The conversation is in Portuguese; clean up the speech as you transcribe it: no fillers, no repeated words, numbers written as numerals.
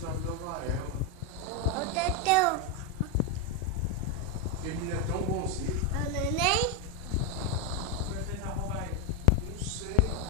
gostava da Varela. O Teteu. Porque ele é tão bonzinho. O neném.